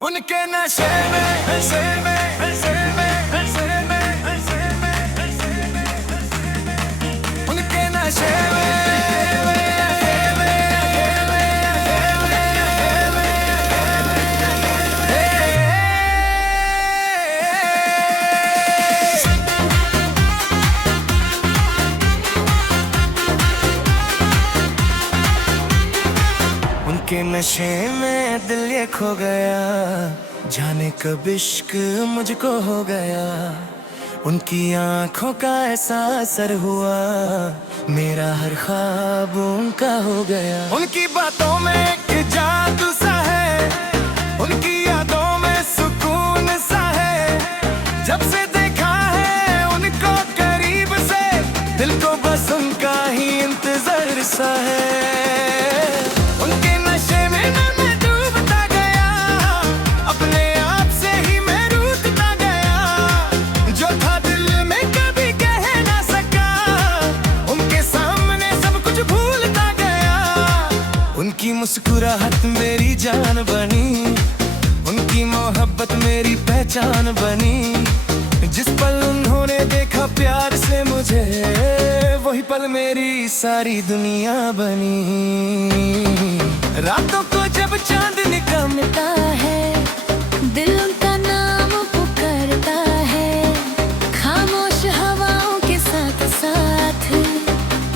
उनके नशे में नशे में नशे में नशे में नशे में नशे में उनके नशे में उनके नशे में दिल ये खो गया, जाने कब इश्क मुझको हो गया। उनकी आंखों का ऐसा असर हुआ, मेरा हर ख्वाब उनका हो गया। उनकी बातों में एक जादू सा है, उनकी यादों में सुकून सा है। जब से देखा है उनको करीब से, दिल को बस उनका ही इंतजार सा है। उनके नशे में मैं डूबता गया, अपने आप से ही मैं रूठता गया। जो था दिल में कभी कह ना सका, उनके सामने सब कुछ भूलता गया। उनकी मुस्कुराहट मेरी जान बनी, उनकी मोहब्बत मेरी पहचान बनी। जिस पल उन्होंने देखा प्यार से मुझे, वही पल मेरी सारी दुनिया बनी। रातों को जब चांद निकलता है, दिल उनका नाम पुकारता है। खामोश हवाओं के साथ साथ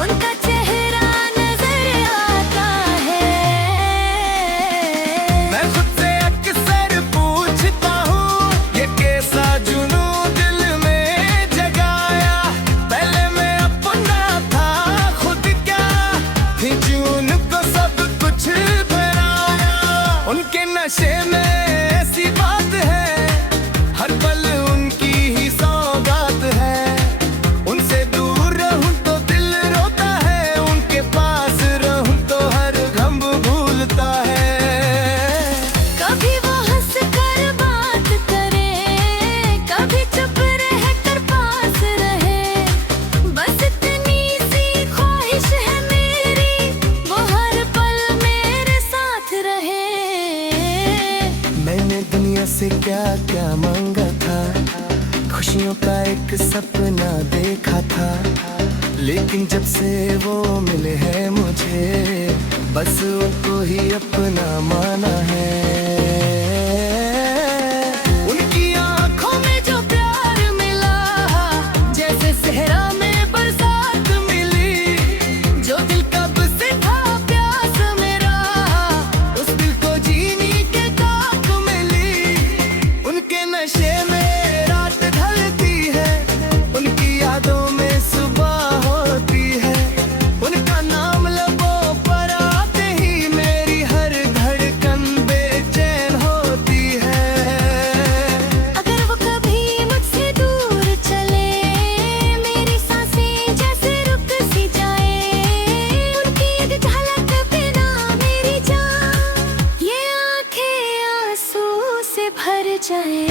उनका चेहरा नजर आता है। मैं खुद से अक्सर पूछता हूँ, ये कैसा जुनून दिल में जगाया। पहले मैं अपना था खुद क्या, फिर जून को सब कुछ उनके नशे में ऐसी बात है, हर पल उनकी ही सौगात है। उनसे दूर रहूं तो दिल रोता है, उनके पास रहूं तो हर गम भूलता है। कभी वो हंस कर बात करे, कभी चुप रह कर पास रहे। बस इतनी सी ख्वाहिश है मेरी, वो हर पल मेरे साथ रहे। मैंने दुनिया से क्या क्या मांगा था, खुशियों का एक सपना देखा था। लेकिन जब से वो मिले हैं मुझे, बस उनको ही अपना माना है। उनकी आंखों में जो प्यार मिला, जैसे सहरा में बरसात मिली। जो दिल कब से था प्यास मेरा, उस दिल को जीने के ताक मिली। उनके नशे में रात ढलती है, उनकी यादों में सुबह होती है। उनका नाम लबों पर आते ही मेरी हर धड़कन बेचैन होती है। अगर वो कभी मुझसे दूर चले, मेरी सांसें जैसे रुक सी जाए। उनकी एक झलक बिना मेरी जान, ये आंखें आंसू से भर जाए।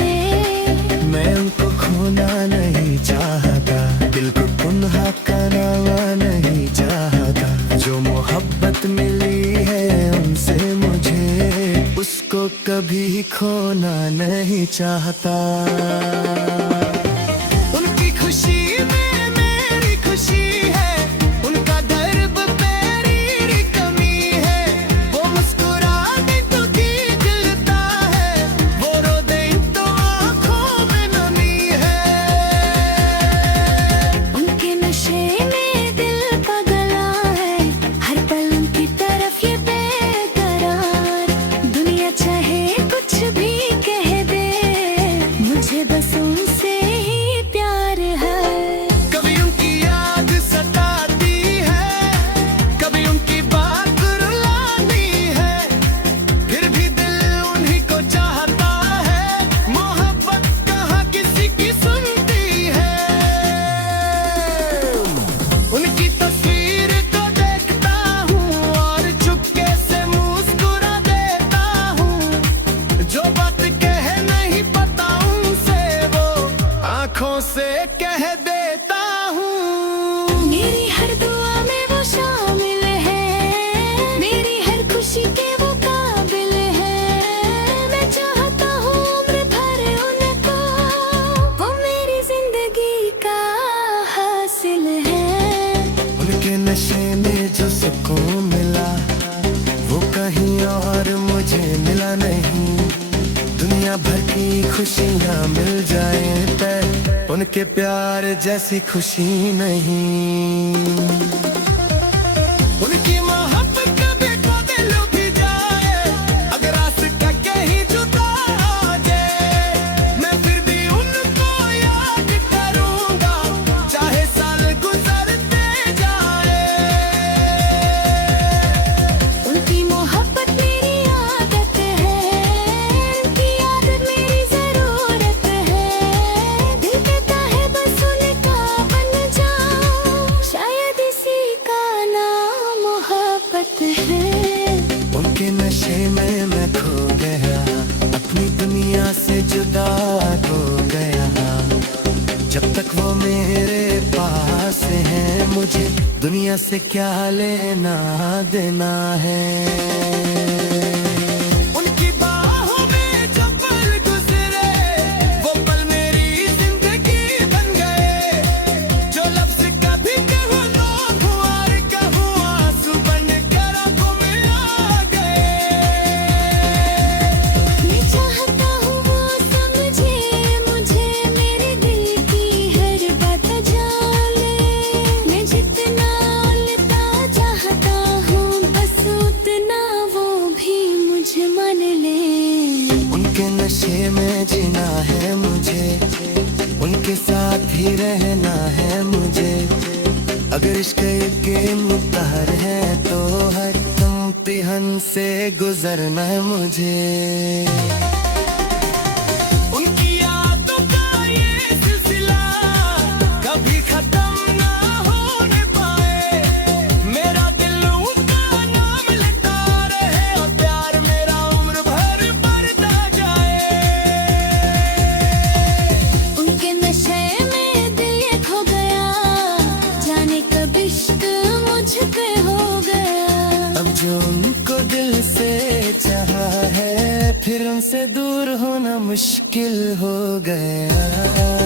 मैं उनको खोना नहीं चाहता, दिल को पुनः कराना नहीं चाहता। जो मोहब्बत मिली है उनसे मुझे, उसको कभी खोना नहीं चाहता। उनकी खुशी में मेरी खुशी है, उनका दर्द मेरी कमी है। वो मुस्कुरा दे तो दिल जलता है, वो रो दे तो आँखों में नमी है। उनके नशे में दिल पगला है, हर पल उनकी तरफ ये बेकरार। दुनिया चाहे कुछ भी कह दे, मुझे बस और मुझे मिला नहीं। दुनिया भर की खुशियाँ मिल जाए पर उनके प्यार जैसी खुशी नहीं। उनकी मोहब्बत कभी खो दिल भी जाए, अगर रास्ता कहीं जुदा आ जाए, मैं फिर भी उनको याद करूंगा, चाहे साल गुजरते जाए। उनकी मोहब्बत मेरी आदत है, उनकी आदत मेरी जरूरत है। दिल कहता है बस उनका बन जाऊं, शायद इसी का नाम मोहब्बत है। उनके नशे में मैं खो गया, अपनी दुनिया से जुदा हो गया। जब तक वो मेरे पास है, मुझे दुनिया से क्या लेना देना है। उनकी बाहों में जो पल गुजरे, वो पल मेरी जिंदगी बन गए। जो लफ्ज कभी कहूँ लोग और कहूँ आंसू बनकर आंखों में आ गए। मैं चाहता हूँ वो समझे मुझे, मेरे दिल की हर बात जाने। मैं जितना उल्टा चाहता हूँ, बस उतना वो भी मुझे मान ले। उनके नशे में जीना है मुझे, उनके साथ ही रहना है मुझे। अगर इश्क के मुतार है तो हर इम्तिहान से गुजरना है मुझे। उनकी यादों का ये सिलसिला कभी खत्म ना होने पाए। मेरा दिल उनका नाम लेता रहे और प्यार मेरा उम्र भर बढ़ता जाए। उनके नशे में दिल ये खो गया, जाने कब इश्क मुझ पे हो गया। अब जो उनको दिल से चाहा है, फिर उनसे दूर होना मुश्किल हो गया।